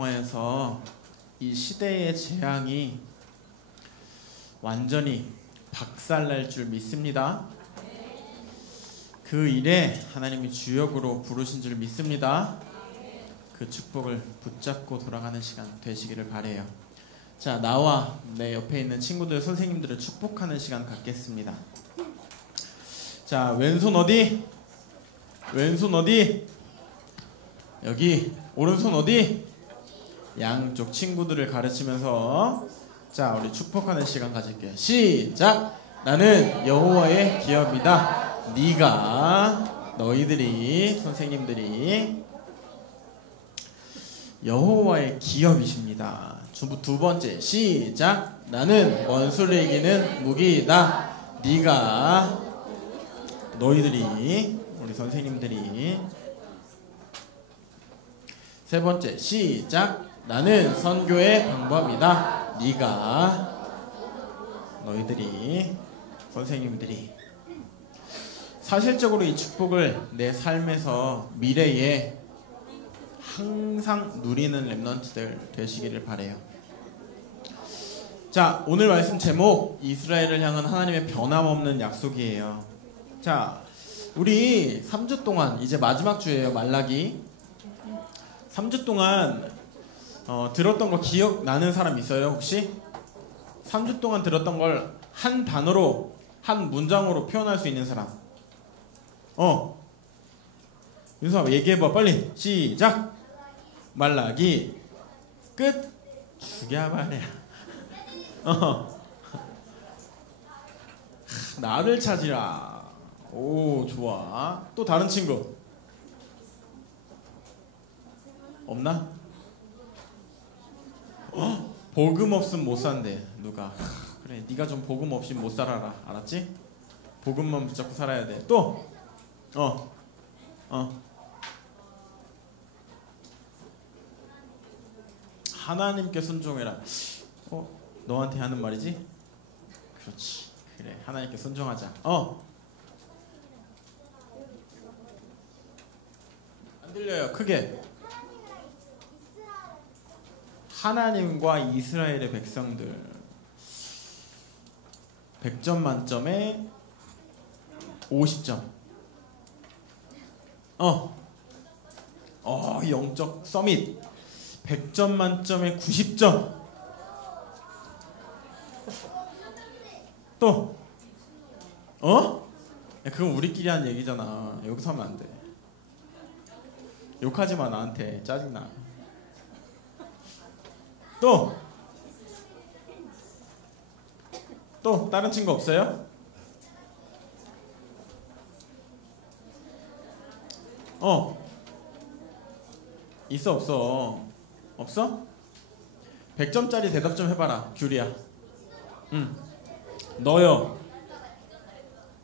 통하여서 이 시대의 재앙이 완전히 박살날 줄 믿습니다. 그 일에 하나님이 주역으로 부르신 줄 믿습니다. 그 축복을 붙잡고 돌아가는 시간 되시기를 바라요. 자, 나와 내 옆에 있는 친구들, 선생님들을 축복하는 시간 갖겠습니다. 자, 왼손 어디? 왼손 어디? 여기. 오른손 어디? 양쪽 친구들을 가르치면서 자, 우리 축복하는 시간 가질게요. 시작! 나는 여호와의 기업이다. 네가, 너희들이, 선생님들이 여호와의 기업이십니다. 두 번째, 시작! 나는 원수를 이기는 무기이다. 네가, 너희들이, 우리 선생님들이. 세 번째, 시작! 나는 선교의 방법이다. 네가, 너희들이, 선생님들이. 사실적으로 이 축복을 내 삶에서 미래에 항상 누리는 렘넌트들 되시기를 바라요. 자, 오늘 말씀 제목, 이스라엘을 향한 하나님의 변함없는 약속이에요. 자, 우리 3주 동안, 이제 마지막 주예요. 말라기 3주 동안 들었던 거 기억나는 사람 있어요 혹시? 3주 동안 들었던 걸 한 단어로, 한 문장으로 표현할 수 있는 사람. 윤수아 얘기해봐 빨리. 시작! 말라기 끝. 죽여봐야. 나를 찾으라. 오, 좋아. 또 다른 친구 없나? 복음 없으면 못 산대. 누가? 그래, 네가 좀 복음 없이 못 살아라. 알았지? 복음만 붙잡고 살아야 돼. 또 하나님께 순종해라. 너한테 하는 말이지? 그렇지. 그래, 하나님께 순종하자. 안 들려요. 크게. 하나님과 이스라엘의 백성들. 100점 만점에 50점. 영적 서밋. 100점 만점에 90점. 또 야, 그건 우리끼리 한 얘기잖아. 여기서 하면 안 돼. 욕하지 마 나한테. 짜증나. 또 다른 친구 없어요? 있어 없어? 없어? 100점짜리 대답 좀 해봐라. 귤이야. 너요.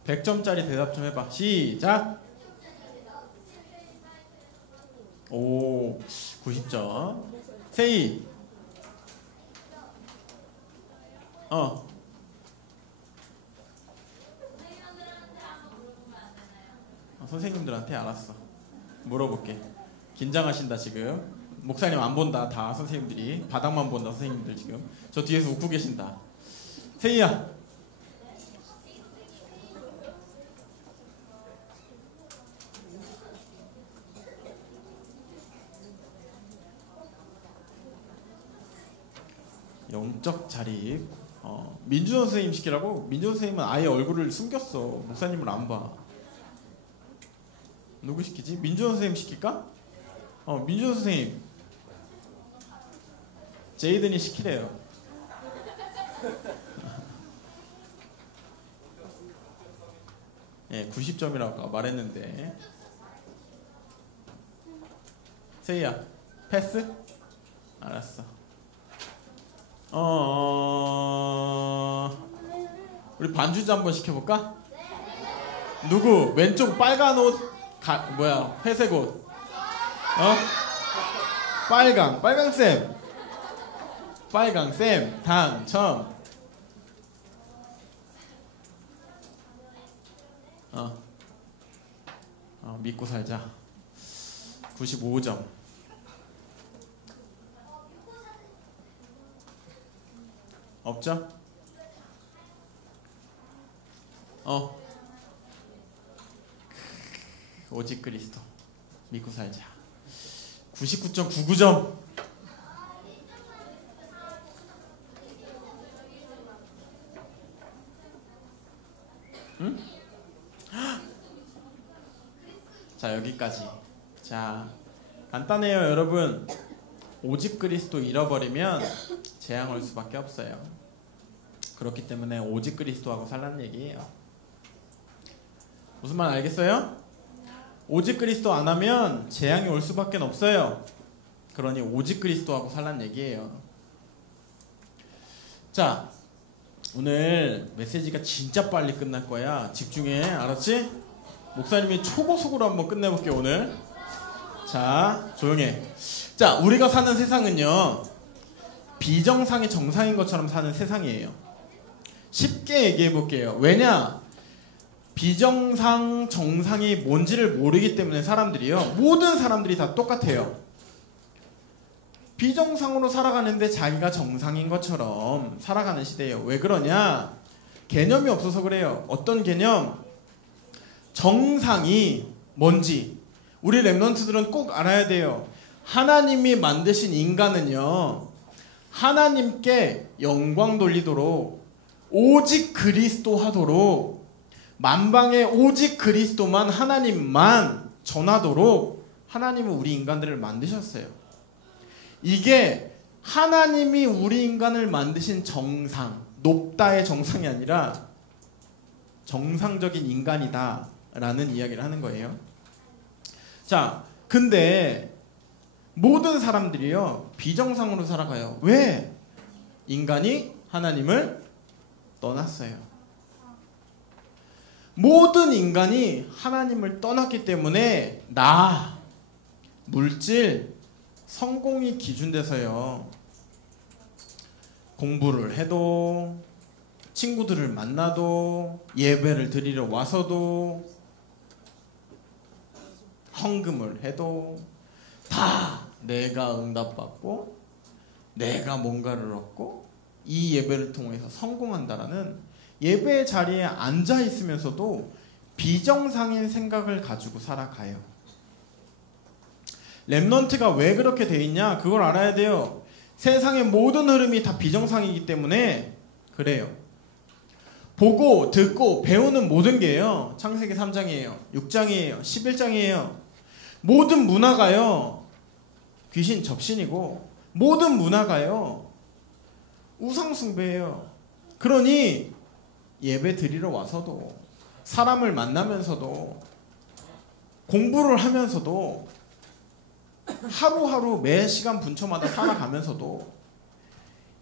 100점짜리 대답 좀 해봐. 시작. 오, 90점. 세이. 선생님들한테. 알았어. 물어볼게. 긴장하신다 지금. 목사님 안 본다. 다 선생님들이. 바닥만 본다 선생님들 지금. 저 뒤에서 웃고 계신다. 세이야. 영적 자립. 민준호 선생님 시키라고? 민준호 선생님은 아예 얼굴을 숨겼어. 목사님을 안 봐. 누구 시키지? 민준호 선생님 시킬까? 민준호 선생님. 제이든이 시키래요. 예, 90점이라고 말했는데. 세이야, 패스? 알았어. 우리 반주자 한번 시켜볼까? 누구? 왼쪽 빨간 옷, 회색 옷. 빨강쌤. 빨강쌤 당첨. 믿고 살자. 95점. 없죠? 오직 그리스도 믿고 살자. 99.99점. 응? 자, 여기까지. 자, 간단해요, 여러분. 오직 그리스도 잃어버리면 재앙 올 수밖에 없어요. 그렇기 때문에 오직 그리스도하고 살라는 얘기예요. 무슨 말 알겠어요? 오직 그리스도 안 하면 재앙이 올 수밖에 없어요. 그러니 오직 그리스도하고 살라는 얘기예요. 자, 오늘 메시지가 진짜 빨리 끝날 거야. 집중해, 알았지? 목사님이 초고속으로 한번 끝내볼게 오늘. 자, 조용해. 자, 우리가 사는 세상은요, 비정상이 정상인 것처럼 사는 세상이에요. 쉽게 얘기해 볼게요. 왜냐? 비정상, 정상이 뭔지를 모르기 때문에 사람들이요, 모든 사람들이 다 똑같아요. 비정상으로 살아가는데 자기가 정상인 것처럼 살아가는 시대예요. 왜 그러냐? 개념이 없어서 그래요. 어떤 개념? 정상이 뭔지 우리 랩런트들은 꼭 알아야 돼요. 하나님이 만드신 인간은요, 하나님께 영광 돌리도록 오직 그리스도 하도록, 만방에 오직 그리스도만, 하나님만 전하도록 하나님은 우리 인간들을 만드셨어요. 이게 하나님이 우리 인간을 만드신 정상, 높다의 정상이 아니라 정상적인 인간이다 라는 이야기를 하는 거예요. 자, 근데 모든 사람들이요, 비정상으로 살아가요. 왜? 인간이 하나님을 떠났어요. 모든 인간이 하나님을 떠났기 때문에 나, 물질, 성공이 기준돼서요, 공부를 해도, 친구들을 만나도, 예배를 드리러 와서도, 헌금을 해도 다 내가 응답받고 내가 뭔가를 얻고 이 예배를 통해서 성공한다라는, 예배의 자리에 앉아 있으면서도 비정상인 생각을 가지고 살아가요. 랩넌트가 왜 그렇게 돼 있냐? 그걸 알아야 돼요. 세상의 모든 흐름이 다 비정상이기 때문에 그래요. 보고 듣고 배우는 모든 게요, 창세기 3장이에요 6장이에요 11장이에요 모든 문화가요 귀신 접신이고, 모든 문화가요 우상숭배예요. 그러니 예배 드리러 와서도, 사람을 만나면서도, 공부를 하면서도, 하루하루 매 시간 분초마다 살아가면서도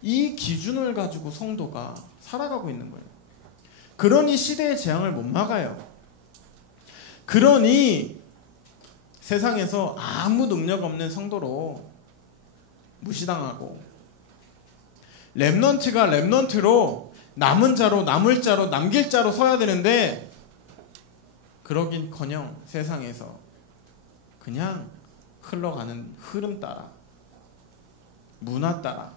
이 기준을 가지고 성도가 살아가고 있는 거예요. 그러니 시대의 재앙을 못 막아요. 그러니 세상에서 아무 능력 없는 성도로 무시당하고, 랩넌트가 랩넌트로 남은 자로, 남을 자로, 남길 자로 서야 되는데, 그러긴커녕 세상에서 그냥 흘러가는 흐름 따라, 문화 따라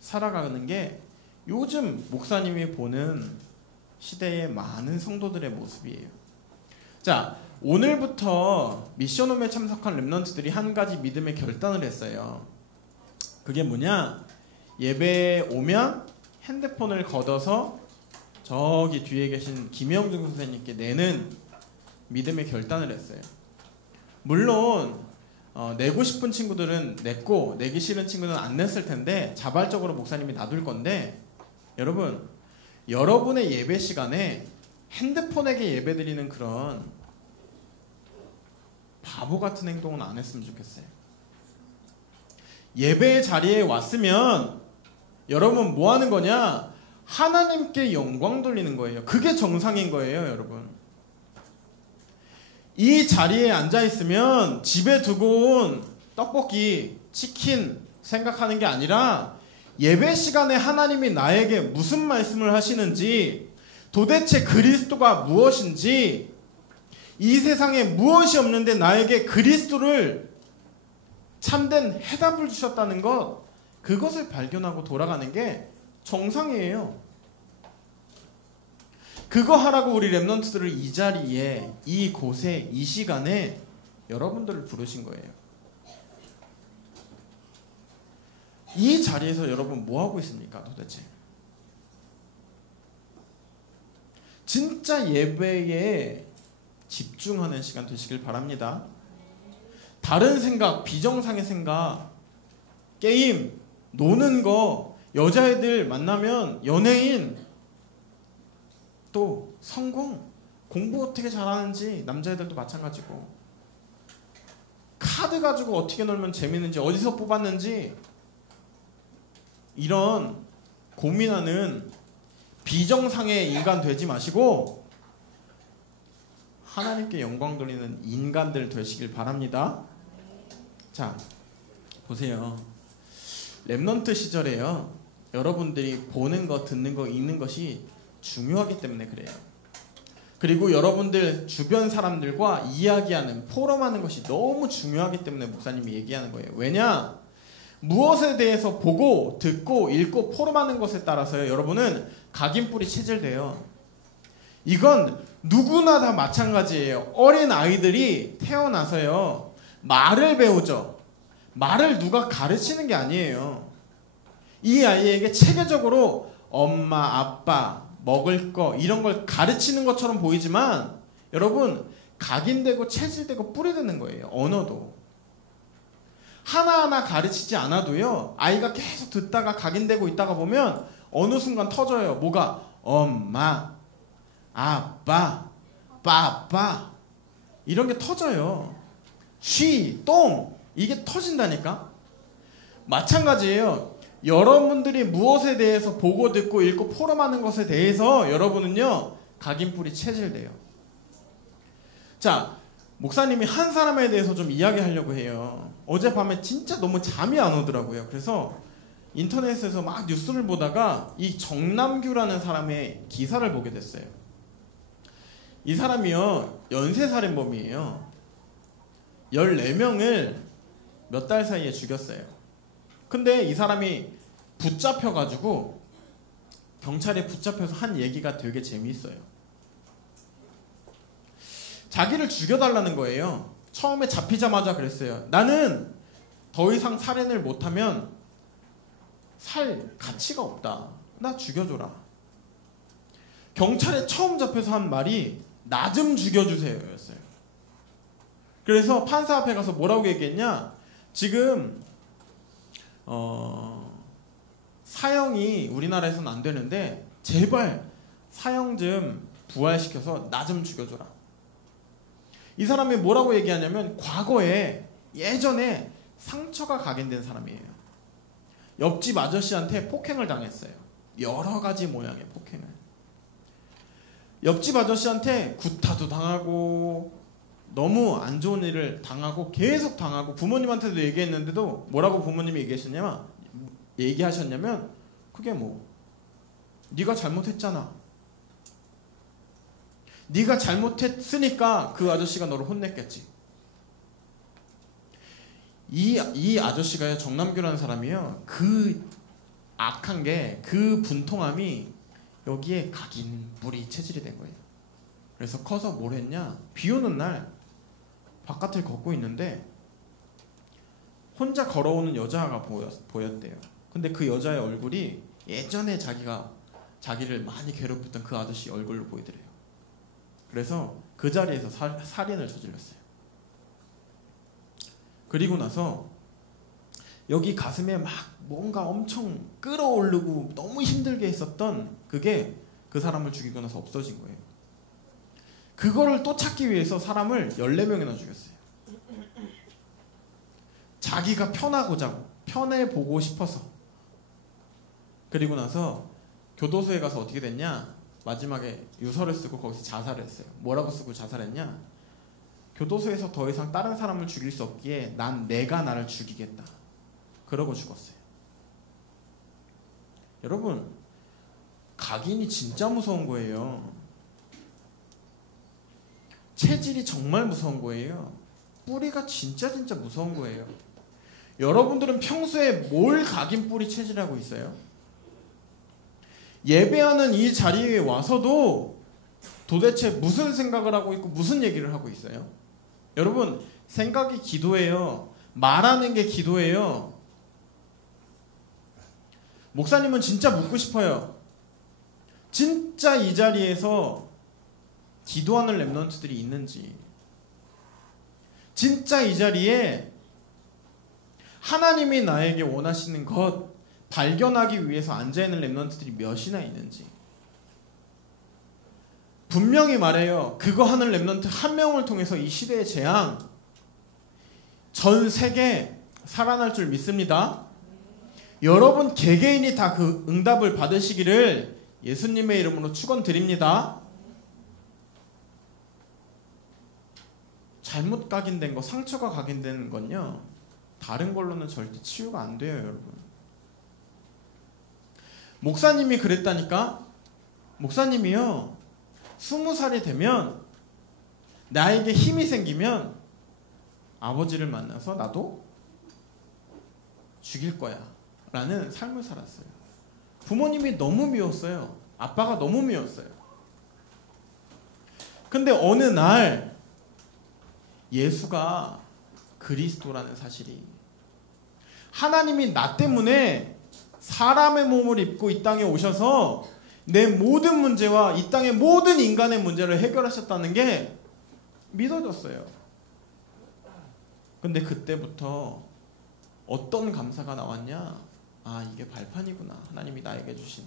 살아가는 게 요즘 목사님이 보는 시대의 많은 성도들의 모습이에요. 자, 오늘부터 미션홈에 참석한 랩런트들이 한 가지 믿음의 결단을 했어요. 그게 뭐냐? 예배에 오면 핸드폰을 걷어서 저기 뒤에 계신 김영중 선생님께 내는 믿음의 결단을 했어요. 물론 내고 싶은 친구들은 냈고, 내기 싫은 친구들은 안 냈을 텐데 자발적으로 목사님이 놔둘 건데, 여러분, 여러분의 예배 시간에 핸드폰에게 예배 드리는 그런 바보 같은 행동은 안 했으면 좋겠어요. 예배의 자리에 왔으면 여러분 뭐 하는 거냐? 하나님께 영광 돌리는 거예요. 그게 정상인 거예요, 여러분. 이 자리에 앉아 있으면 집에 두고 온 떡볶이, 치킨 생각하는 게 아니라, 예배 시간에 하나님이 나에게 무슨 말씀을 하시는지, 도대체 그리스도가 무엇인지, 이 세상에 무엇이 없는데 나에게 그리스도를 참된 해답을 주셨다는 것, 그것을 발견하고 돌아가는 게 정상이에요. 그거 하라고 우리 렘넌트들을 이 자리에, 이곳에, 이 시간에 여러분들을 부르신 거예요. 이 자리에서 여러분 뭐 하고 있습니까 도대체? 진짜 예배에 집중하는 시간 되시길 바랍니다. 다른 생각, 비정상의 생각, 게임, 노는 거, 여자애들 만나면 연예인, 또 성공, 공부 어떻게 잘하는지 남자애들도 마찬가지고, 카드 가지고 어떻게 놀면 재밌는지, 어디서 뽑았는지, 이런 고민하는 비정상의 인간 되지 마시고 하나님께 영광 돌리는 인간들 되시길 바랍니다. 자, 보세요. 렘넌트 시절에요, 여러분들이 보는 것, 듣는 것, 읽는 것이 중요하기 때문에 그래요. 그리고 여러분들 주변 사람들과 이야기하는, 포럼하는 것이 너무 중요하기 때문에 목사님이 얘기하는 거예요. 왜냐? 무엇에 대해서 보고, 듣고, 읽고, 포럼하는 것에 따라서요, 여러분은 각인뿔이 체질돼요. 이건 누구나 다 마찬가지예요. 어린 아이들이 태어나서요, 말을 배우죠. 말을 누가 가르치는 게 아니에요. 이 아이에게 체계적으로 엄마, 아빠, 먹을 거 이런 걸 가르치는 것처럼 보이지만 여러분, 각인되고 체질되고 뿌리되는 거예요. 언어도 하나하나 가르치지 않아도요, 아이가 계속 듣다가 각인되고 있다가 보면 어느 순간 터져요. 뭐가? 엄마, 아빠, 빠빠, 이런 게 터져요. 쉬, 똥, 이게 터진다니까. 마찬가지예요. 여러분들이 무엇에 대해서 보고 듣고 읽고 포럼하는 것에 대해서 여러분은요, 각인뿔이 체질돼요. 자, 목사님이 한 사람에 대해서 좀 이야기하려고 해요. 어젯밤에 진짜 너무 잠이 안 오더라고요. 그래서 인터넷에서 막 뉴스를 보다가 이 정남규라는 사람의 기사를 보게 됐어요. 이 사람이요, 연쇄살인범이에요. 14명을 몇 달 사이에 죽였어요. 근데 이 사람이 붙잡혀가지고, 경찰에 붙잡혀서 한 얘기가 되게 재미있어요. 자기를 죽여달라는 거예요. 처음에 잡히자마자 그랬어요. 나는 더 이상 살인을 못하면 살 가치가 없다. 나 죽여줘라. 경찰에 처음 잡혀서 한 말이 나 좀 죽여주세요 였어요. 그래서 판사 앞에 가서 뭐라고 얘기했냐, 지금 사형이 우리나라에서는 안 되는데 제발 사형 좀 부활시켜서 나 좀 죽여줘라. 이 사람이 뭐라고 얘기하냐면, 과거에 예전에 상처가 각인된 사람이에요. 옆집 아저씨한테 폭행을 당했어요. 여러 가지 모양의 폭행을. 옆집 아저씨한테 구타도 당하고 너무 안 좋은 일을 당하고 계속 당하고, 부모님한테도 얘기했는데도 뭐라고 부모님이 얘기하셨냐면 그게 뭐, 네가 잘못했잖아. 네가 잘못했으니까 그 아저씨가 너를 혼냈겠지. 이 아저씨가요, 정남규라는 사람이요, 그 악한 게, 그 분통함이 여기에 각인뿔이 체질이 된 거예요. 그래서 커서 뭘 했냐, 비 오는 날 바깥을 걷고 있는데 혼자 걸어오는 여자가 보였대요. 근데 그 여자의 얼굴이 예전에 자기를 많이 괴롭혔던 그 아저씨 얼굴로 보이더래요. 그래서 그 자리에서 살인을 저질렀어요. 그리고 나서 여기 가슴에 막 뭔가 엄청 끌어오르고 너무 힘들게 했었던 그게 그 사람을 죽이고 나서 없어진 거예요. 그거를 또 찾기 위해서 사람을 14명이나 죽였어요. 자기가 편해보고 싶어서. 그리고 나서 교도소에 가서 어떻게 됐냐, 마지막에 유서를 쓰고 거기서 자살을 했어요. 뭐라고 쓰고 자살했냐, 교도소에서 더 이상 다른 사람을 죽일 수 없기에 내가 나를 죽이겠다. 그러고 죽었어요. 여러분, 각인이 진짜 무서운 거예요. 체질이 정말 무서운 거예요. 뿌리가 진짜 무서운 거예요. 여러분들은 평소에 뭘 각인 뿌리 체질하고 있어요? 예배하는 이 자리에 와서도 도대체 무슨 생각을 하고 있고 무슨 얘기를 하고 있어요? 여러분, 생각이 기도예요. 말하는 게 기도예요. 목사님은 진짜 묻고 싶어요. 진짜 이 자리에서 기도하는 렘넌트들이 있는지, 진짜 이 자리에 하나님이 나에게 원하시는 것 발견하기 위해서 앉아있는 렘넌트들이 몇이나 있는지. 분명히 말해요. 그거 하는 렘넌트 한 명을 통해서 이 시대의 재앙, 전 세계 살아날 줄 믿습니다. 여러분 개개인이 다 그 응답을 받으시기를 예수님의 이름으로 축원드립니다. 잘못 각인된 거, 상처가 각인된 건요, 다른 걸로는 절대 치유가 안 돼요, 여러분. 목사님이 그랬다니까? 목사님이요, 20살이 되면 나에게 힘이 생기면 아버지를 만나서 나도 죽일 거야 라는 삶을 살았어요. 부모님이 너무 미웠어요. 아빠가 너무 미웠어요. 근데 어느 날 예수가 그리스도라는 사실이, 하나님이 나 때문에 사람의 몸을 입고 이 땅에 오셔서 내 모든 문제와 이 땅의 모든 인간의 문제를 해결하셨다는 게 믿어졌어요. 근데 그때부터 어떤 감사가 나왔냐? 아, 이게 발판이구나. 하나님이 나에게 주신,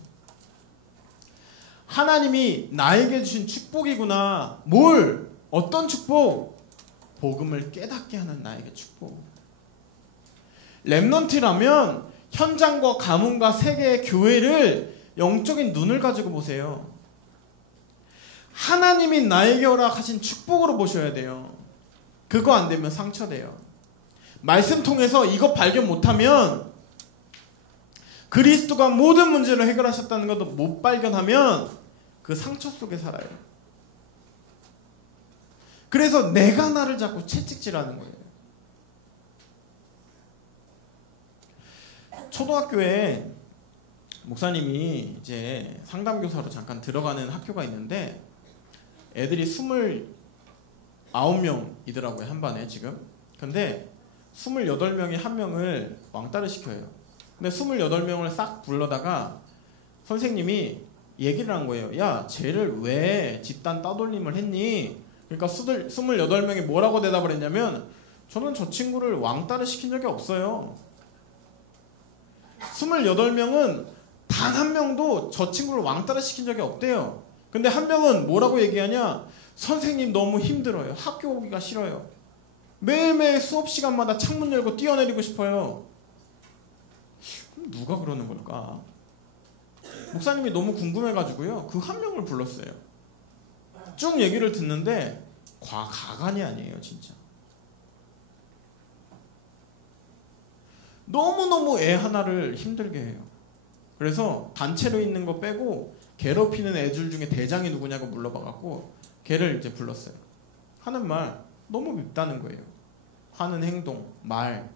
하나님이 나에게 주신 축복이구나. 뭘? 어떤 축복? 복음을 깨닫게 하는 나에게 축복. 렘넌트라면 현장과 가문과 세계의 교회를 영적인 눈을 가지고 보세요. 하나님이 나에게 허락하신 축복으로 보셔야 돼요. 그거 안 되면 상처돼요. 말씀 통해서 이거 발견 못하면, 그리스도가 모든 문제를 해결하셨다는 것도 못 발견하면 그 상처 속에 살아요. 그래서 내가 나를 자꾸 채찍질하는 거예요. 초등학교에 목사님이 이제 상담교사로 잠깐 들어가는 학교가 있는데, 애들이 29명이더라고요, 한 반에 지금. 근데 28명이 한 명을 왕따를 시켜요. 근데 28명을 싹 불러다가 선생님이 얘기를 한 거예요. 야, 쟤를 왜 집단 따돌림을 했니? 그러니까 28명이 뭐라고 대답을 했냐면, 저는 저 친구를 왕따를 시킨 적이 없어요. 28명은 단 한 명도 저 친구를 왕따를 시킨 적이 없대요. 근데 한 명은 뭐라고 얘기하냐? 선생님 너무 힘들어요. 학교 오기가 싫어요. 매일매일 수업 시간마다 창문 열고 뛰어내리고 싶어요. 그럼 누가 그러는 걸까? 목사님이 너무 궁금해가지고요, 그 한 명을 불렀어요. 쭉 얘기를 듣는데 가관이 아니에요, 진짜. 너무너무 애 하나를 힘들게 해요. 그래서 단체로 있는 거 빼고 괴롭히는 애들 중에 대장이 누구냐고 물어봐갖고 걔를 이제 불렀어요. 하는 말 너무 밉다는 거예요. 하는 행동, 말,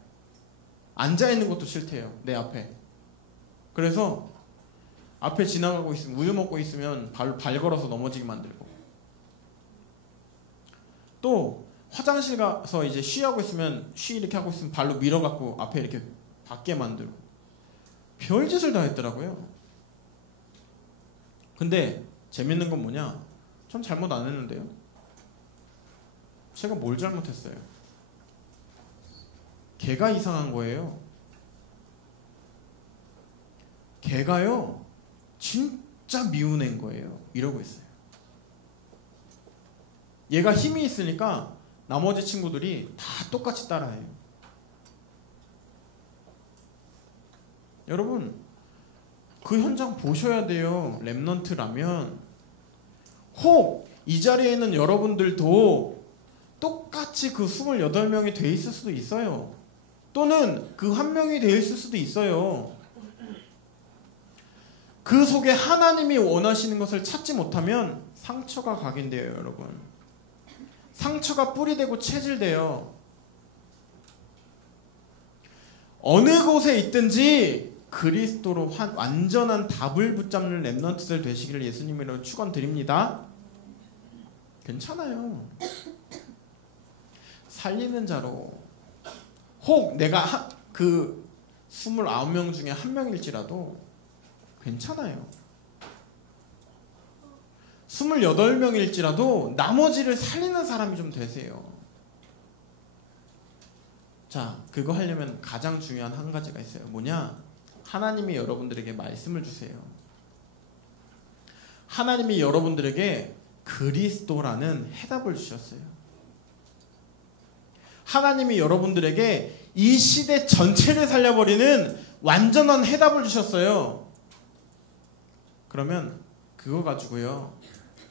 앉아있는 것도 싫대요, 내 앞에. 그래서 앞에 지나가고 있으면, 우유 먹고 있으면 발 걸어서 넘어지게 만들고, 또 화장실 가서 이제 쉬하고 있으면, 쉬 이렇게 하고 있으면 발로 밀어갖고 앞에 이렇게 닿게 만들고, 별짓을 다 했더라고요. 근데 재밌는 건 뭐냐? 전 잘못 안 했는데요. 제가 뭘 잘못했어요? 걔가 이상한 거예요. 걔가요, 진짜 미운 애인 거예요. 이러고 있어요. 얘가 힘이 있으니까 나머지 친구들이 다 똑같이 따라해요. 여러분, 그 현장 보셔야 돼요. 렘넌트라면. 혹 이 자리에 있는 여러분들도 똑같이 그 28명이 돼 있을 수도 있어요. 또는 그 한 명이 돼 있을 수도 있어요. 그 속에 하나님이 원하시는 것을 찾지 못하면 상처가 각인돼요, 여러분. 상처가 뿌리되고 체질돼요. 어느 곳에 있든지 그리스도로 완전한 답을 붙잡는 렘넌트들 되시기를 예수님으로 축원드립니다. 괜찮아요. 살리는 자로, 혹 내가 그 29명 중에 한 명일지라도 괜찮아요. 28명일지라도 나머지를 살리는 사람이 좀 되세요. 자, 그거 하려면 가장 중요한 한 가지가 있어요. 뭐냐? 하나님이 여러분들에게 말씀을 주세요. 하나님이 여러분들에게 그리스도라는 해답을 주셨어요. 하나님이 여러분들에게 이 시대 전체를 살려버리는 완전한 해답을 주셨어요. 그러면 그거 가지고요,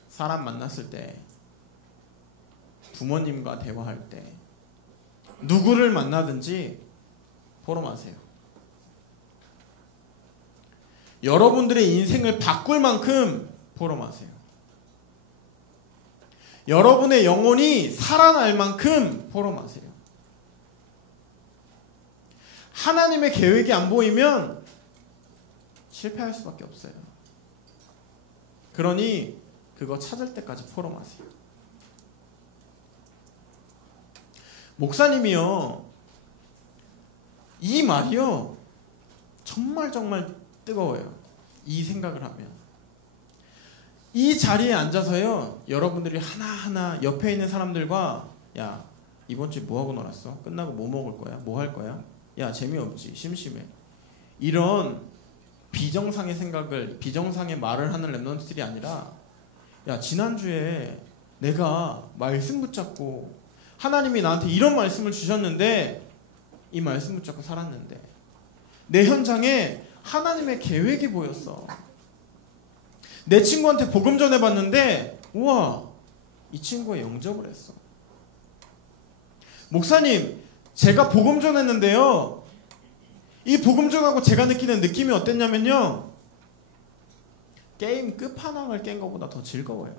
사람 만났을 때, 부모님과 대화할 때, 누구를 만나든지 포로 마세요. 여러분들의 인생을 바꿀 만큼 포로 마세요. 여러분의 영혼이 살아날 만큼 포로 마세요. 하나님의 계획이 안 보이면 실패할 수밖에 없어요. 그러니 그거 찾을 때까지 포로 마세요. 목사님이요, 이 말이요 정말 뜨거워요. 이 생각을 하면 이 자리에 앉아서요, 여러분들이 하나하나 옆에 있는 사람들과, 야, 이번 주에 뭐하고 놀았어? 끝나고 뭐 먹을 거야? 뭐 할 거야? 야, 재미없지? 심심해? 이런 비정상의 생각을, 비정상의 말을 하는 렘넌트들이 아니라, 야, 지난주에 내가 말씀 붙잡고 하나님이 나한테 이런 말씀을 주셨는데 이 말씀 붙잡고 살았는데 내 현장에 하나님의 계획이 보였어. 내 친구한테 복음 전해봤는데 우와, 이 친구가 영접을 했어. 목사님, 제가 복음 전했는데요, 이 복음 전하고 제가 느끼는 느낌이 어땠냐면요, 게임 끝판왕을 깬 것보다 더 즐거워요.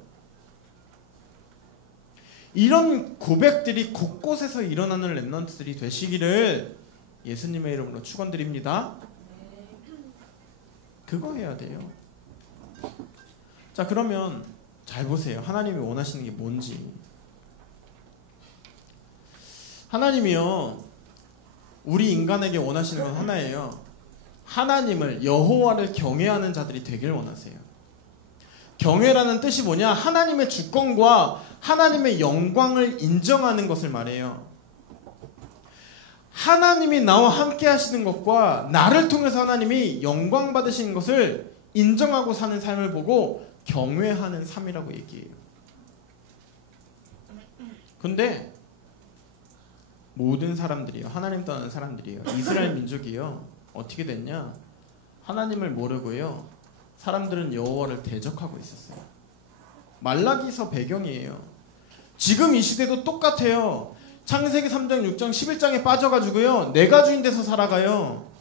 이런 고백들이 곳곳에서 일어나는 렘넌트들이 되시기를 예수님의 이름으로 축원드립니다. 그거 해야 돼요. 자, 그러면 잘 보세요. 하나님이 원하시는 게 뭔지. 하나님이요, 우리 인간에게 원하시는 건 하나예요. 하나님을, 여호와를 경외하는 자들이 되길 원하세요. 경외라는 뜻이 뭐냐? 하나님의 주권과 하나님의 영광을 인정하는 것을 말해요. 하나님이 나와 함께 하시는 것과 나를 통해서 하나님이 영광 받으시는 것을 인정하고 사는 삶을 보고 경외하는 삶이라고 얘기해요. 근데 모든 사람들이요, 하나님 떠나는 사람들이요, 이스라엘 민족이요, 어떻게 됐냐? 하나님을 모르고요, 사람들은 여호와를 대적하고 있었어요. 말라기서 배경이에요. 지금 이 시대도 똑같아요. 창세기 3장, 6장, 11장에 빠져가지고요, 내가 주인 돼서 살아가요.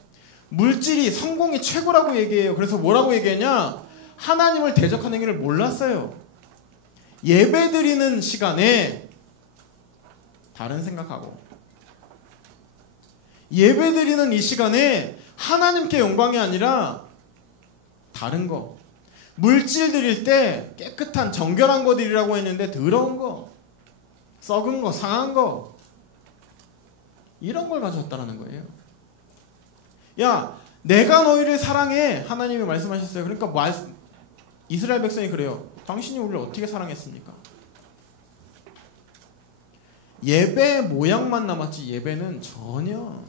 물질이, 성공이 최고라고 얘기해요. 그래서 뭐라고 얘기하냐? 하나님을 대적하는 길을 몰랐어요. 예배 드리는 시간에 다른 생각하고, 예배 드리는 이 시간에 하나님께 영광이 아니라 다른 거, 물질 드릴 때 깨끗한 정결한 거 드리라고 했는데 더러운 거, 썩은 거, 상한 거, 이런 걸 가져왔다라는 거예요. 야, 내가 너희를 사랑해, 하나님이 말씀하셨어요. 그러니까 이스라엘 백성이 그래요. 당신이 우리를 어떻게 사랑했습니까? 예배 모양만 남았지 예배는 전혀.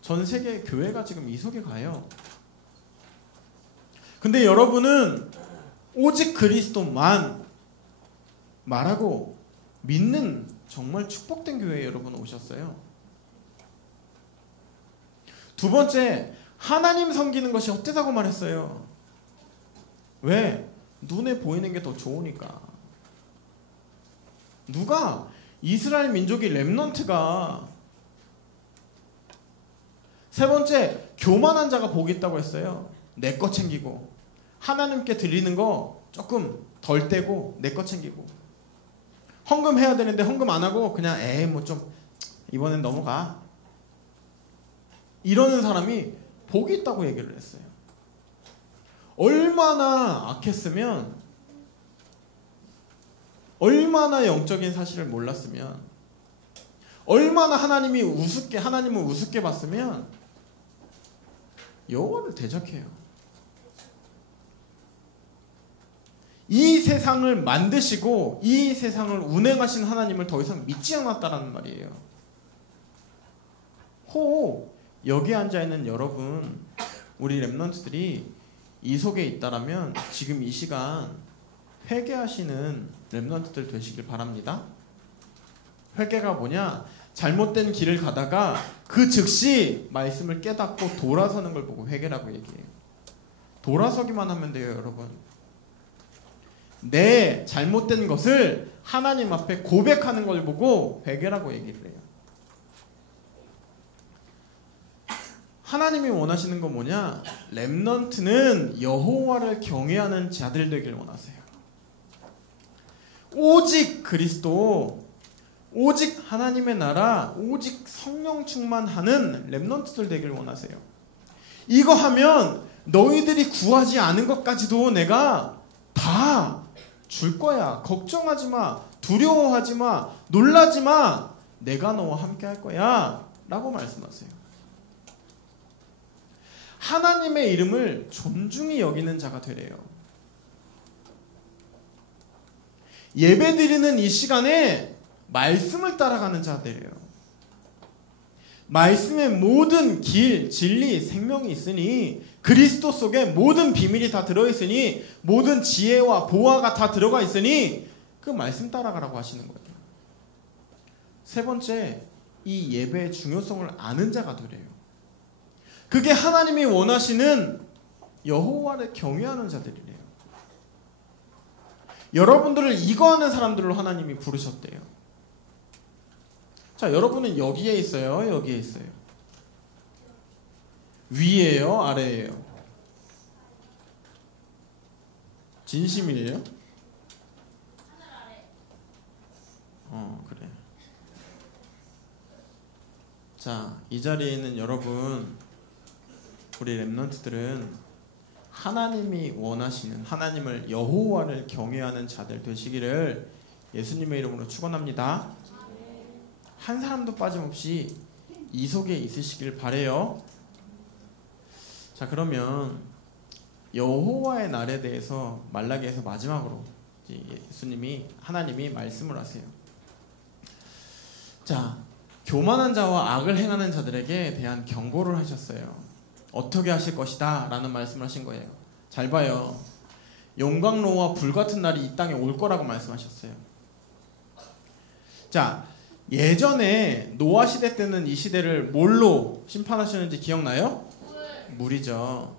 전 세계 교회가 지금 이 속에 가요. 근데 여러분은 오직 그리스도만 말하고 믿는 정말 축복된 교회에 여러분 오셨어요. 두 번째, 하나님 섬기는 것이 헛되다고 말했어요. 왜? 눈에 보이는 게 더 좋으니까. 누가, 이스라엘 민족이, 렘넌트가. 세 번째, 교만한 자가 복이 있다고 했어요. 내 거 챙기고, 하나님께 드리는 거 조금 덜 떼고 내 거 챙기고, 헌금 해야 되는데 헌금 안 하고 그냥 뭐 좀 이번엔 넘어가. 이러는 사람이 복이 있다고 얘기를 했어요. 얼마나 악했으면, 얼마나 영적인 사실을 몰랐으면, 얼마나 하나님을 우습게 봤으면 여호와를 대적해요. 이 세상을 만드시고 이 세상을 운행하신 하나님을 더 이상 믿지 않았다라는 말이에요. 여기 앉아있는 여러분, 우리 렘넌트들이 이 속에 있다라면 지금 이 시간 회개하시는 렘넌트들 되시길 바랍니다. 회개가 뭐냐? 잘못된 길을 가다가 그 즉시 말씀을 깨닫고 돌아서는 걸 보고 회개라고 얘기해요. 돌아서기만 하면 돼요, 여러분. 내 잘못된 것을 하나님 앞에 고백하는 걸 보고 회개라고 얘기를 해요. 하나님이 원하시는 건 뭐냐? 렘넌트는 여호와를 경외하는 자들 되길 원하세요. 오직 그리스도, 오직 하나님의 나라, 오직 성령 충만하는 렘넌트들 되길 원하세요. 이거 하면 너희들이 구하지 않은 것까지도 내가 다 줄 거야. 걱정하지 마. 두려워하지 마. 놀라지 마. 내가 너와 함께 할 거야. 라고 말씀하세요. 하나님의 이름을 존중히 여기는 자가 되래요. 예배 드리는 이 시간에 말씀을 따라가는 자들이에요. 말씀의 모든 길, 진리, 생명이 있으니, 그리스도 속에 모든 비밀이 다 들어있으니, 모든 지혜와 보화가 다 들어가 있으니 그 말씀 따라가라고 하시는 거예요. 세 번째, 이 예배의 중요성을 아는 자가 되래요. 그게 하나님이 원하시는 여호와를 경외하는 자들이래요. 여러분들을 이거 하는 사람들로 하나님이 부르셨대요. 자, 여러분은 여기에 있어요? 여기에 있어요? 위에요? 아래에요? 진심이에요? 그래. 자, 이 자리에 있는 여러분, 우리 렘넌트들은 하나님이 원하시는, 하나님을 여호와를 경외하는 자들 되시기를 예수님의 이름으로 축원합니다. 한 사람도 빠짐없이 이 속에 있으시길 바래요. 자, 그러면 여호와의 날에 대해서 말라기에서 마지막으로 하나님이 말씀을 하세요. 자, 교만한 자와 악을 행하는 자들에게 대한 경고를 하셨어요. 어떻게 하실 것이다 라는 말씀을 하신 거예요. 잘 봐요. 용광로와 불같은 날이 이 땅에 올 거라고 말씀하셨어요. 자, 예전에 노아 시대 때는 이 시대를 뭘로 심판하셨는지 기억나요? 물이죠.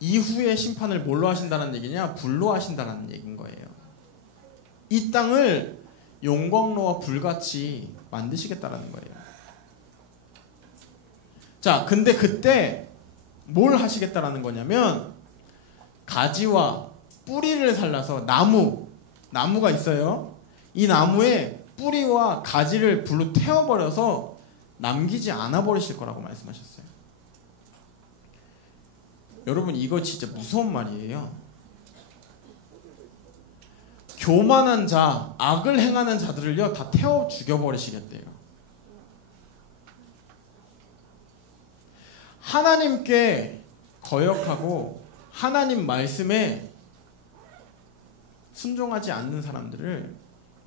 이후에 심판을 뭘로 하신다는 얘기냐? 불로 하신다는 얘기인 거예요. 이 땅을 용광로와 불같이 만드시겠다라는 거예요. 자, 근데 그때 뭘 하시겠다라는 거냐면, 가지와 뿌리를 살라서 나무가 있어요. 이 나무에 뿌리와 가지를 불로 태워버려서 남기지 않아 버리실 거라고 말씀하셨어요. 여러분, 이거 진짜 무서운 말이에요. 교만한 자, 악을 행하는 자들을요 다 태워 죽여버리시겠대요. 하나님께 거역하고 하나님 말씀에 순종하지 않는 사람들을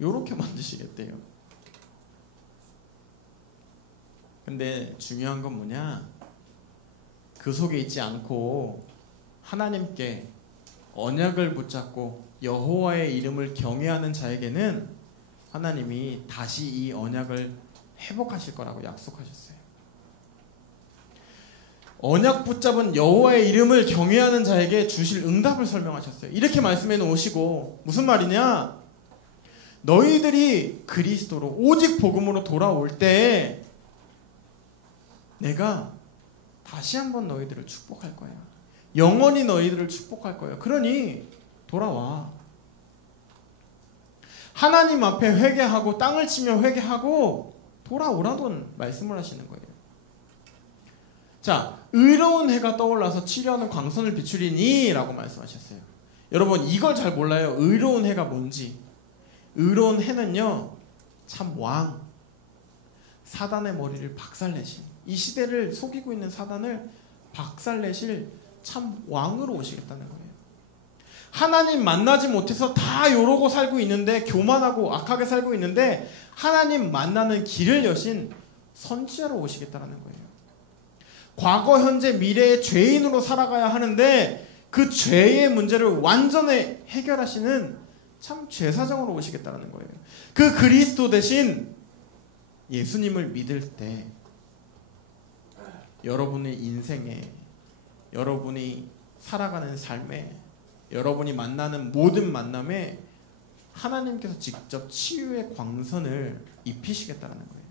요렇게 만드시겠대요. 근데 중요한 건 뭐냐? 그 속에 있지 않고 하나님께 언약을 붙잡고 여호와의 이름을 경외하는 자에게는 하나님이 다시 이 언약을 회복하실 거라고 약속하셨어요. 언약 붙잡은 여호와의 이름을 경외하는 자에게 주실 응답을 설명하셨어요. 이렇게 말씀해 놓으시고, 무슨 말이냐? 너희들이 그리스도로 오직 복음으로 돌아올 때 내가 다시 한번 너희들을 축복할 거야. 영원히 너희들을 축복할 거야. 그러니 돌아와. 하나님 앞에 회개하고 땅을 치며 회개하고 돌아오라던 말씀을 하시는 거예요. 자, 의로운 해가 떠올라서 치료하는 광선을 비추리니 라고 말씀하셨어요. 여러분 이걸 잘 몰라요. 의로운 해가 뭔지. 의로운 해는요, 참 왕, 사단의 머리를 박살내신, 이 시대를 속이고 있는 사단을 박살내실 참 왕으로 오시겠다는 거예요. 하나님 만나지 못해서 다 이러고 살고 있는데, 교만하고 악하게 살고 있는데, 하나님 만나는 길을 여신 선지자로 오시겠다는 거예요. 과거, 현재, 미래의 죄인으로 살아가야 하는데 그 죄의 문제를 완전히 해결하시는 참 제사장으로 오시겠다는 거예요. 그 그리스도 대신 예수님을 믿을 때 여러분의 인생에, 여러분이 살아가는 삶에, 여러분이 만나는 모든 만남에 하나님께서 직접 치유의 광선을 입히시겠다는 거예요.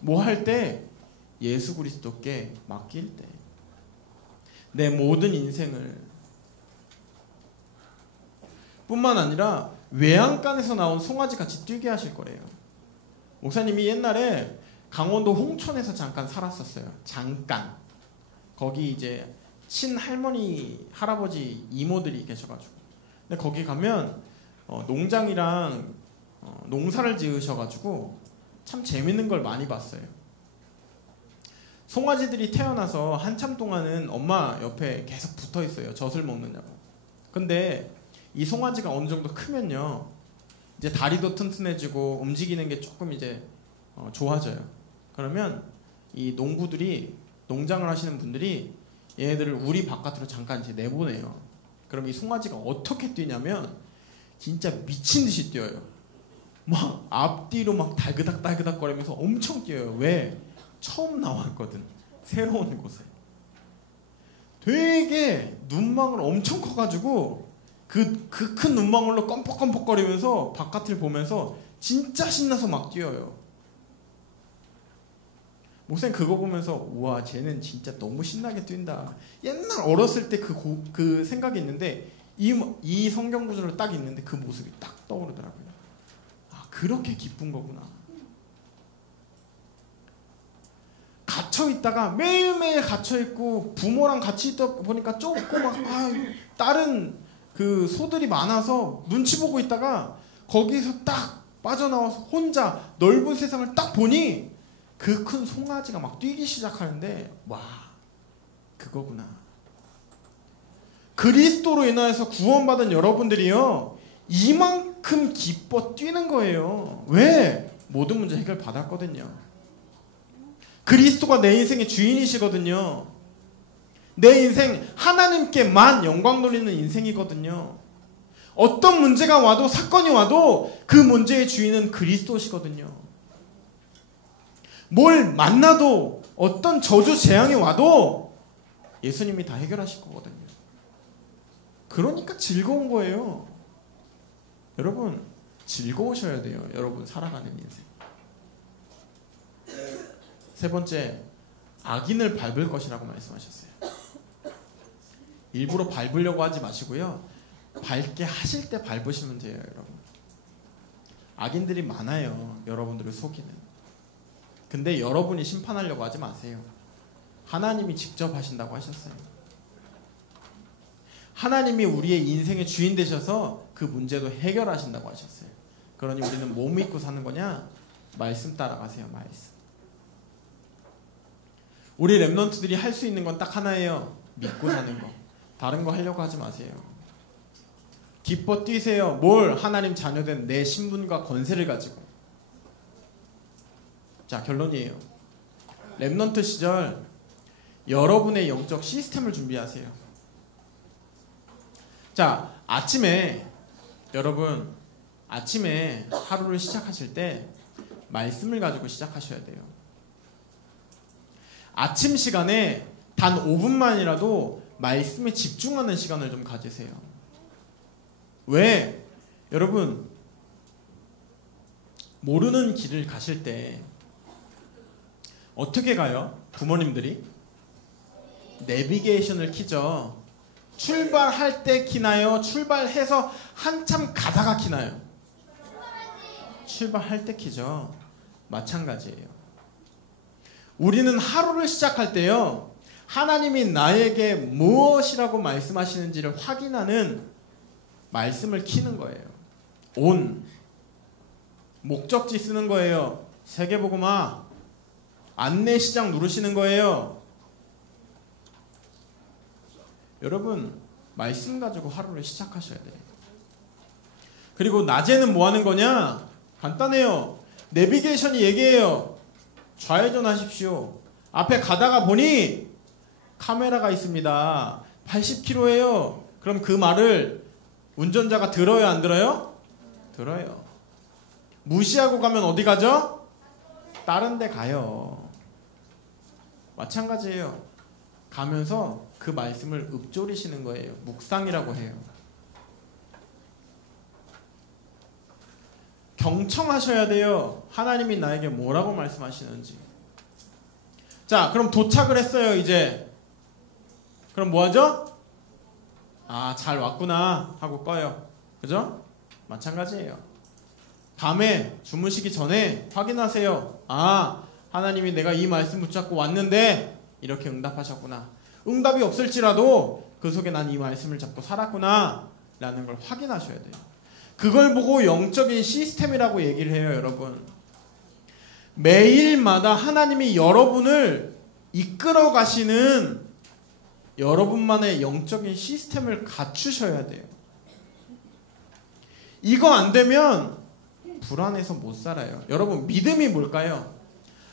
뭐 할 때? 예수 그리스도께 맡길 때. 내 모든 인생을, 뿐만 아니라 외양간에서 나온 송아지 같이 뛰게 하실 거래요. 목사님이 옛날에 강원도 홍천에서 잠깐 살았었어요. 잠깐. 거기 이제 친할머니, 할아버지, 이모들이 계셔가지고. 근데 거기 가면 농장이랑 농사를 지으셔가지고 참 재밌는 걸 많이 봤어요. 송아지들이 태어나서 한참 동안은 엄마 옆에 계속 붙어 있어요. 젖을 먹느냐고. 근데 이 송아지가 어느 정도 크면요, 이제 다리도 튼튼해지고 움직이는 게 조금 이제 좋아져요. 그러면 이 농부들이, 농장을 하시는 분들이 얘네들을 우리 바깥으로 잠깐 이제 내보내요. 그럼 이 송아지가 어떻게 뛰냐면 진짜 미친 듯이 뛰어요. 막 앞뒤로 막 달그닥달그닥 거리면서 엄청 뛰어요. 왜? 처음 나왔거든. 새로운 곳에. 되게 눈망울 엄청 커가지고 그 큰 눈망울로 껌뻑껌뻑거리면서 바깥을 보면서 진짜 신나서 막 뛰어요. 목사님 그거 보면서 우와, 쟤는 진짜 너무 신나게 뛴다. 옛날 어렸을 때 그 생각이 있는데 이 성경 구절을 딱 읽는데 그 모습이 딱 떠오르더라고요. 아, 그렇게 기쁜 거구나. 갇혀있다가 매일매일 갇혀있고 부모랑 같이 있다 보니까 좁고 막 다른 그 소들이 많아서 눈치 보고 있다가 거기서 딱 빠져나와서 혼자 넓은 세상을 딱 보니 그 큰 송아지가 막 뛰기 시작하는데, 와, 그거구나. 그리스도로 인하여서 구원받은 여러분들이요, 이만큼 기뻐 뛰는 거예요. 왜? 모든 문제 해결 받았거든요. 그리스도가 내 인생의 주인이시거든요. 내 인생 하나님께만 영광 돌리는 인생이거든요. 어떤 문제가 와도, 사건이 와도 그 문제의 주인은 그리스도시거든요. 뭘 만나도, 어떤 저주 재앙이 와도 예수님이 다 해결하실 거거든요. 그러니까 즐거운 거예요. 여러분 즐거우셔야 돼요. 여러분 살아가는 인생. 세 번째, 악인을 밟을 것이라고 말씀하셨어요. 일부러 밟으려고 하지 마시고요, 밟게 하실 때 밟으시면 돼요. 여러분, 악인들이 많아요. 여러분들을 속이는. 근데 여러분이 심판하려고 하지 마세요. 하나님이 직접 하신다고 하셨어요. 하나님이 우리의 인생의 주인 되셔서 그 문제도 해결하신다고 하셨어요. 그러니 우리는 뭐 믿고 사는 거냐? 말씀 따라가세요. 말씀. 우리 랩런트들이 할 수 있는 건 딱 하나예요. 믿고 사는 거. 다른 거 하려고 하지 마세요. 기뻐 뛰세요. 뭘? 하나님 자녀된 내 신분과 권세를 가지고. 자, 결론이에요. 랩런트 시절 여러분의 영적 시스템을 준비하세요. 자, 아침에 여러분, 아침에 하루를 시작하실 때 말씀을 가지고 시작하셔야 돼요. 아침 시간에 단 5분만이라도 말씀에 집중하는 시간을 좀 가지세요. 왜? 여러분, 모르는 길을 가실 때 어떻게 가요? 부모님들이 내비게이션을 키죠. 출발할 때 키나요? 출발해서 한참 가다가 키나요? 출발할 때 키죠. 마찬가지예요. 우리는 하루를 시작할 때요, 하나님이 나에게 무엇이라고 말씀하시는지를 확인하는 말씀을 키는 거예요. 온 목적지 쓰는 거예요. 세계복음화 안내 시작 누르시는 거예요. 여러분, 말씀 가지고 하루를 시작하셔야 돼요. 그리고 낮에는 뭐 하는 거냐? 간단해요. 내비게이션이 얘기해요. 좌회전 하십시오. 앞에 가다가 보니 카메라가 있습니다. 80km예요. 그럼 그 말을 운전자가 들어요, 안 들어요? 들어요. 무시하고 가면 어디 가죠? 다른 데 가요. 마찬가지예요. 가면서 그 말씀을 읊조리시는 거예요. 묵상이라고 해요. 경청하셔야 돼요. 하나님이 나에게 뭐라고 말씀하시는지. 자, 그럼 도착을 했어요, 이제. 그럼 뭐 하죠? 아, 잘 왔구나 하고 꺼요. 그죠? 마찬가지예요. 밤에 주무시기 전에 확인하세요. 아, 하나님이 내가 이 말씀 붙잡고 왔는데 이렇게 응답하셨구나. 응답이 없을지라도 그 속에 난 이 말씀을 잡고 살았구나 라는 걸 확인하셔야 돼요. 그걸 보고 영적인 시스템이라고 얘기를 해요, 여러분. 매일마다 하나님이 여러분을 이끌어 가시는 여러분만의 영적인 시스템을 갖추셔야 돼요. 이거 안 되면 불안해서 못 살아요. 여러분, 믿음이 뭘까요?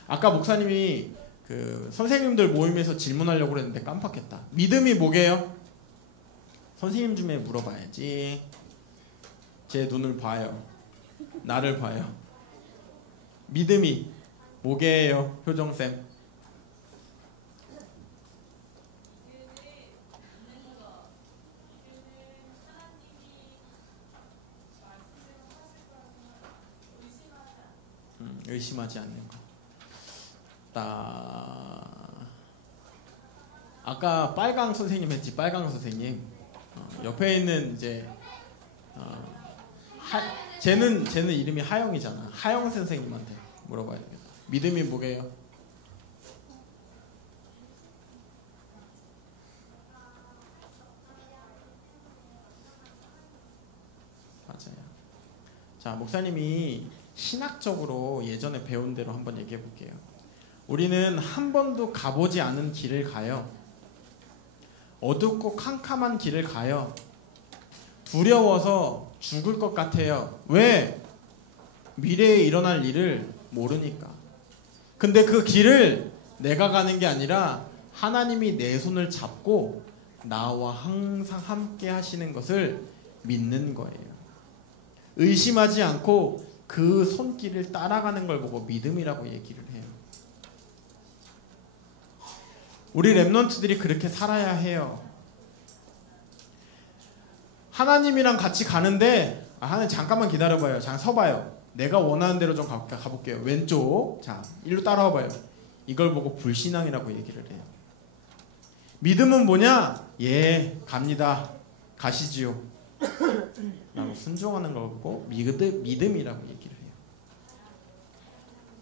아까 목사님이 그 선생님들 모임에서 질문하려고 그랬는데 깜빡했다. 믿음이 뭐게요? 선생님 중에 물어봐야지. 제 눈을 봐요. 나를 봐요. 믿음이 뭐게요? 효정쌤. 의심하지 않는 거. 아까 빨강 선생님 했지. 빨강 선생님. 옆에 있는 이제 쟤는 이름이 하영이잖아. 하영 선생님한테 물어봐야 되겠다. 믿음이 뭐게요? 맞아요. 자, 목사님이 신학적으로 예전에 배운 대로 한번 얘기해 볼게요. 우리는 한 번도 가보지 않은 길을 가요. 어둡고 캄캄한 길을 가요. 두려워서 죽을 것 같아요. 왜? 미래에 일어날 일을 모르니까. 근데 그 길을 내가 가는 게 아니라 하나님이 내 손을 잡고 나와 항상 함께 하시는 것을 믿는 거예요. 의심하지 않고 그 손길을 따라가는 걸 보고 믿음이라고 얘기를 해요. 우리 랩런트들이 그렇게 살아야 해요. 하나님이랑 같이 가는데 하나님 잠깐만 기다려봐요. 잠깐 서봐요. 내가 원하는 대로 좀 가볼게요. 왼쪽. 자, 일로 따라와봐요. 이걸 보고 불신앙이라고 얘기를 해요. 믿음은 뭐냐? 예, 갑니다. 가시지요. 라고 순종하는 걸 보고 믿음이라고 얘기를 해요.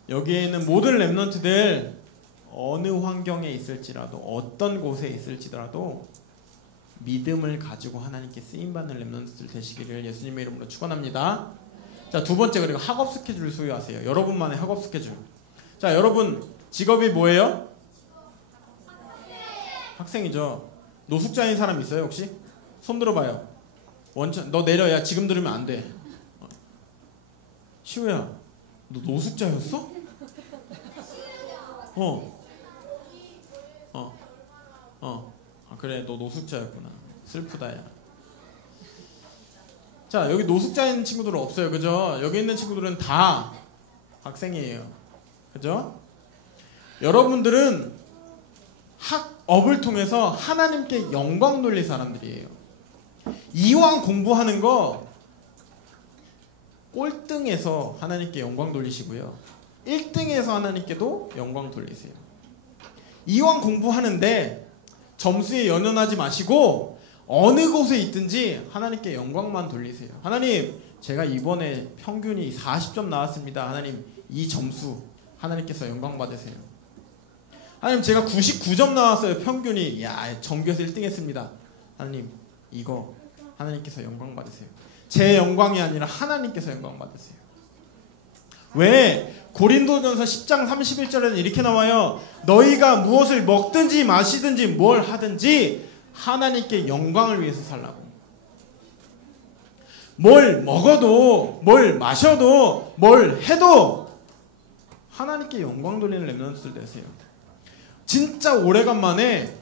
여기에 있는 모든 랩런트들 어느 환경에 있을지라도 어떤 곳에 있을지라도 믿음을 가지고 하나님께 쓰임받는 랩런트들 되시기를 예수님의 이름으로 축원합니다. 자, 두 번째, 그리고 학업 스케줄을 소유하세요. 여러분만의 학업 스케줄. 자, 여러분 직업이 뭐예요? 학생이죠. 노숙자인 사람 있어요 혹시? 손 들어봐요. 너 내려. 야, 지금 들으면 안 돼. 시우야, 너 노숙자였어? 그래, 너 노숙자였구나. 슬프다, 야. 자, 여기 노숙자인 친구들은 없어요, 그죠? 여기 있는 친구들은 다 학생이에요, 그죠? 여러분들은 학업을 통해서 하나님께 영광 돌릴 사람들이에요. 이왕 공부하는 거 꼴등에서 하나님께 영광 돌리시고요, 1등에서 하나님께도 영광 돌리세요. 이왕 공부하는데 점수에 연연하지 마시고 어느 곳에 있든지 하나님께 영광만 돌리세요. 하나님, 제가 이번에 평균이 40점 나왔습니다. 하나님, 이 점수 하나님께서 영광 받으세요. 하나님, 제가 99점 나왔어요. 평균이. 야, 전교에서 1등 했습니다. 하나님, 이거 하나님께서 영광 받으세요. 제 영광이 아니라 하나님께서 영광 받으세요. 왜? 고린도전서 10장 31절에는 이렇게 나와요. 너희가 무엇을 먹든지 마시든지 뭘 하든지 하나님께 영광을 위해서 살라고. 뭘 먹어도 뭘 마셔도 뭘 해도 하나님께 영광 돌리는 렘넌트들 되세요. 진짜 오래간만에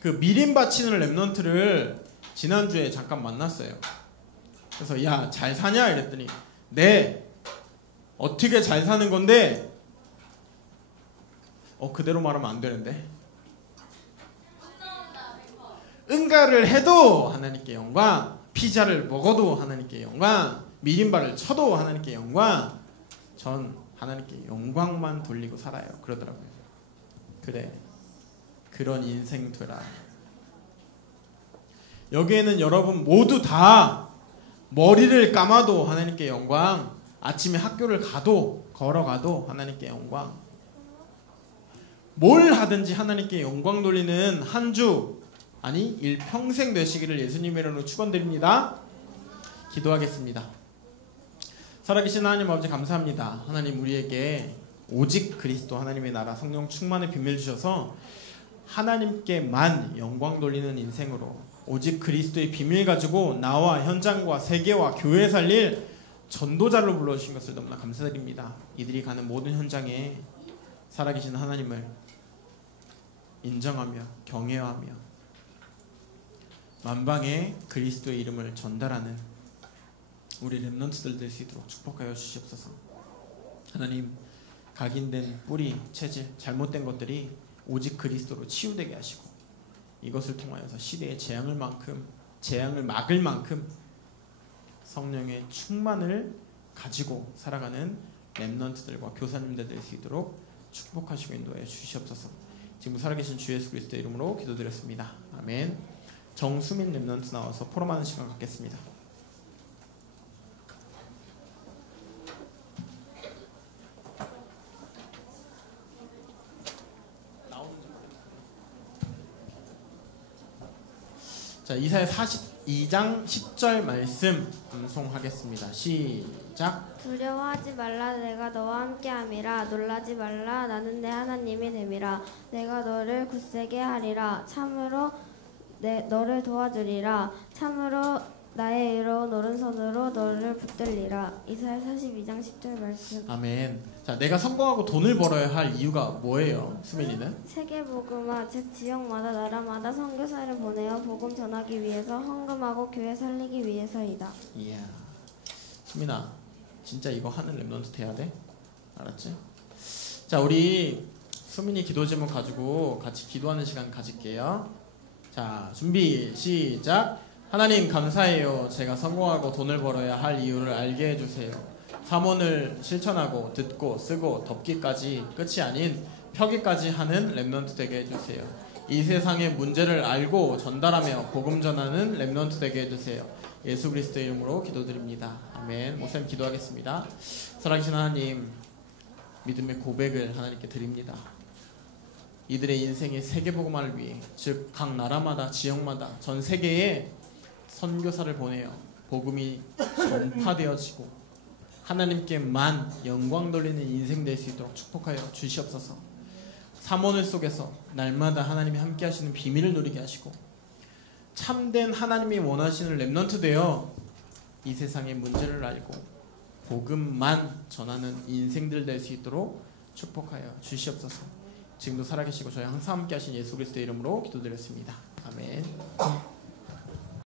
그 미림 바치는 렘넌트를 지난주에 잠깐 만났어요. 그래서 야, 잘 사냐? 이랬더니 네. 어떻게 잘 사는 건데? 그대로 말하면 안 되는데. 응가를 해도 하나님께 영광, 피자를 먹어도 하나님께 영광, 미림바를 쳐도 하나님께 영광, 전 하나님께 영광만 돌리고 살아요. 그러더라고요. 그래, 그런 인생 되라. 여기에는 여러분 모두 다 머리를 감아도 하나님께 영광, 아침에 학교를 가도 걸어가도 하나님께 영광, 뭘 하든지 하나님께 영광 돌리는 한 주, 아니 일평생 되시기를 예수님의 이름으로 축원드립니다. 기도하겠습니다. 살아계신 하나님 아버지, 감사합니다. 하나님, 우리에게 오직 그리스도 하나님의 나라 성령 충만의 비밀 주셔서 하나님께만 영광 돌리는 인생으로 오직 그리스도의 비밀 가지고 나와 현장과 세계와 교회 살릴 전도자로 불러주신 것을 너무나 감사드립니다. 이들이 가는 모든 현장에 살아계신 하나님을 인정하며 경외하며 만방에 그리스도의 이름을 전달하는 우리 렘넌트들 될 수 있도록 축복하여 주시옵소서. 하나님, 각인된 뿌리, 체질, 잘못된 것들이 오직 그리스도로 치유되게 하시고 이것을 통하여서 시대의 재앙을 막을 만큼 성령의 충만을 가지고 살아가는 렘넌트들과 교사님들 될 수 있도록 축복하시고 인도하여 주시옵소서. 지금 살아계신 주 예수 그리스도의 이름으로 기도드렸습니다. 아멘. 정수민 렘넌트 나와서 포럼하는 시간 갖겠습니다. 자, 이사야 42장 10절 말씀 암송하겠습니다. 시작. 두려워하지 말라, 내가 너와 함께함이라. 놀라지 말라, 나는 내 하나님이 됨이라. 내가 너를 굳세게 하리라. 참으로 너를 도와주리라. 참으로 나의 의로운 오른손으로 너를 붙들리라. 이사야 42장 10절 말씀. 아멘. 자, 내가 성공하고 돈을 벌어야 할 이유가 뭐예요, 수민이는? 세계 복음화, 즉 지역마다 나라마다 선교사를 보내어 복음 전하기 위해서 헌금하고 교회 살리기 위해서이다. 이야, 수민아, 진짜 이거 하는 렘넌트 돼야 돼? 알았지? 자, 우리 수민이 기도 제목 가지고 같이 기도하는 시간 가질게요. 자, 준비 시작. 하나님, 감사해요. 제가 성공하고 돈을 벌어야 할 이유를 알게 해주세요. 삼원을 실천하고 듣고 쓰고 덮기까지 끝이 아닌 펴기까지 하는 렘넌트 되게 해주세요. 이 세상의 문제를 알고 전달하며 복음 전하는 렘넌트 되게 해주세요. 예수 그리스도의 이름으로 기도드립니다. 아멘. 목사님 기도하겠습니다. 살아계신 하나님, 믿음의 고백을 하나님께 드립니다. 이들의 인생의 세계복음화를 위해, 즉 각 나라마다 지역마다 전 세계에 선교사를 보내어 복음이 전파되어지고 하나님께만 영광 돌리는 인생 될 수 있도록 축복하여 주시옵소서. 삼원을 속에서 날마다 하나님이 함께 하시는 비밀을 누리게 하시고 참된 하나님이 원하시는 렘넌트 되어 이 세상의 문제를 알고 복음만 전하는 인생들 될 수 있도록 축복하여 주시옵소서. 지금도 살아계시고 저희 항상 함께 하신 예수 그리스도의 이름으로 기도드렸습니다. 아멘.